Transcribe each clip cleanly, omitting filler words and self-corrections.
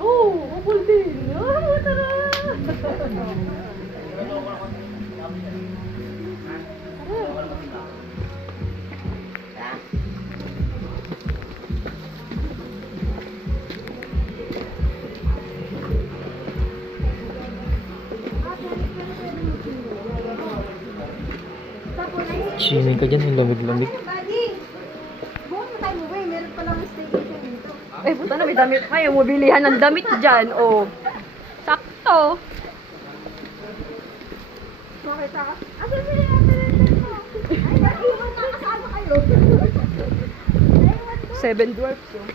Oo, bukol din. Ah, tara! Swimming ka dyan, yung lamig-lamig. Eh, puta na, may damit kayo. Mobilihan ng damit dyan. Oh. Sakto. Bakit ka? Asa sila natin mo? Ay, naiwan na kasama kayo. Seven Dwarfs, oh.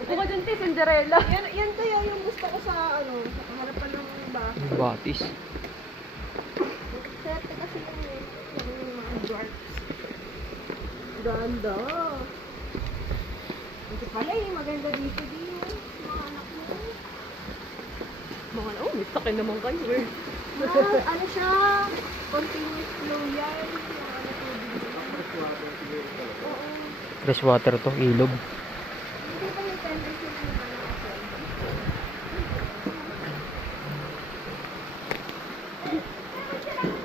Upo ka dyan, te, Cinderella. Yan kaya yung gusto ko sa ano, sa harapan ng bahay. Batis. Swerte kasi yung mga dwarfs. Ganda. Ito pala maganda dito din. Mga anak mo. Mga, oh, may sakin naman kayo, eh. Ano siya? Continuous flow yan. Oo. Fresh water to, ilog. Hindi ba yung tendency ng mga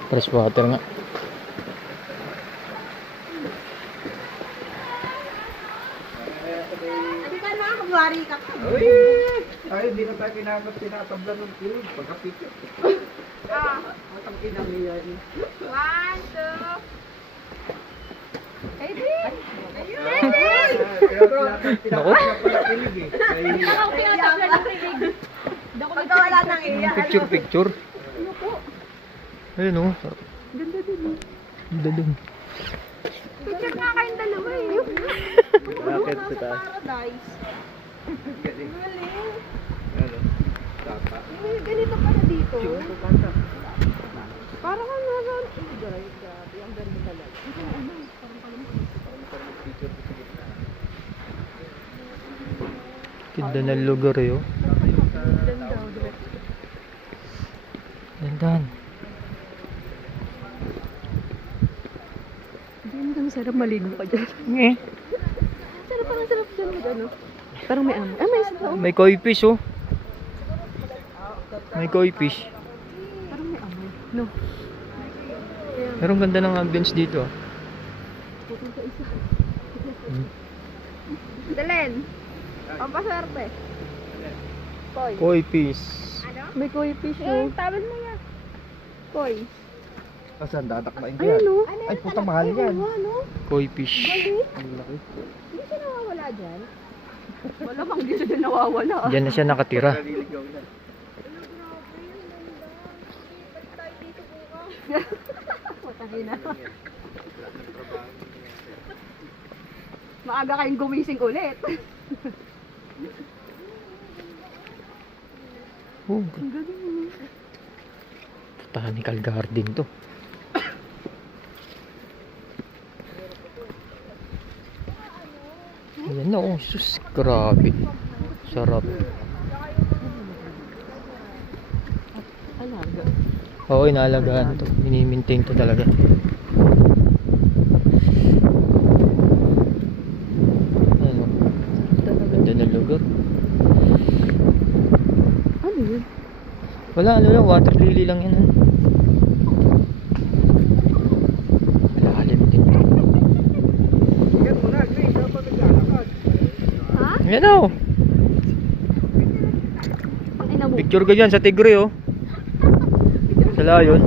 Fresh water nga. Hindi ka na, kumwari ka pa. Ay, hindi na tayo tinatabla ng food. Pagka-picture. Ang kinamiya niya. 1, 2. Hey, Din! Naku. Pala kilig eh. Ako, pinatapla ng kilig. Pagka wala nang iya. Picture. Ano po? Ayun o. Ganda din, eh. Ganda dun. Picture nga kayong dalawa eh. Bakit sa taas? Paradise. Galing. Galing. Ano? Tata. Ganito pala dito. Yung panda. Parang ano naman. Grabe, ang ganda talaga. Picture sa gitna. Ganda ng lugar eh oh. Dandan. Hindi ang sarap maligo ka dyan. Eh. Sarap, parang sarap dyan mag ano. Parang may ano. Ah, may isa oh. May koi fish oh. May koi fish. Parang may amoy. No. Pero ang ganda ng ambience dito ah. Dalen. Pampaswerte. Koy. Koi fish. Ano? May koi fish Eh, oh. tabal mo yan. Koy. Asan? Dadakmain ko Ayun yan. oh. Ay, putang mahal yan. Ano? Koi fish. Ang laki. Hindi siya nawawala dyan. Wala bang di siya nawawala. Diyan na siya nakatira. Naliligaw na. Matangina. Maaga kayong gumising ulit. Oh, Ang galing mo. botanical garden to. Ayan na oh, sus, grabe. Sarap. Alaga. Oo, inaalagaan to. Mini-maintain to talaga. Ano? Ganda ng lugar. Ano yun? Wala, ano lang, water lily lang yan. Lalim din to. Yan mo na, Grace. Saan pa naglalakad? Ha? Ayan oh. Ang ina mo. Picture ka dyan sa tigre oh. Sa layon.